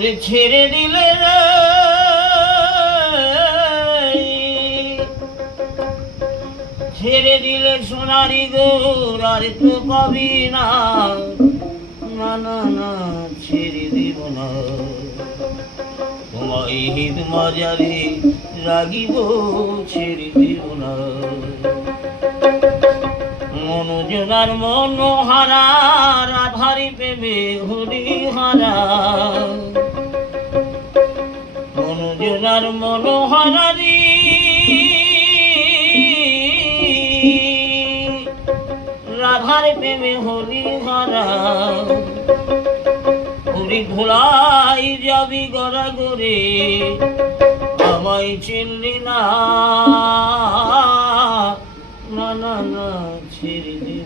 ওরে ছেড়ে দিলে রে ছেড়ে দিলে সোনারি গোর আর তো পাবি না, না না না ছেড়ে দিব না। তোমায় হিদ মাজারে রাগিব, ছেড়ে দিব না। মনোজনার মনোহারা রাধারি প্রেমে হরিহারা, মনোজনার মনোহারারি রাধার প্রেমে হরিহারা। হরি ভোলাই যাবি গড়া গড়ে, আমায় চিনলি না, না না না ছেড়ে দে।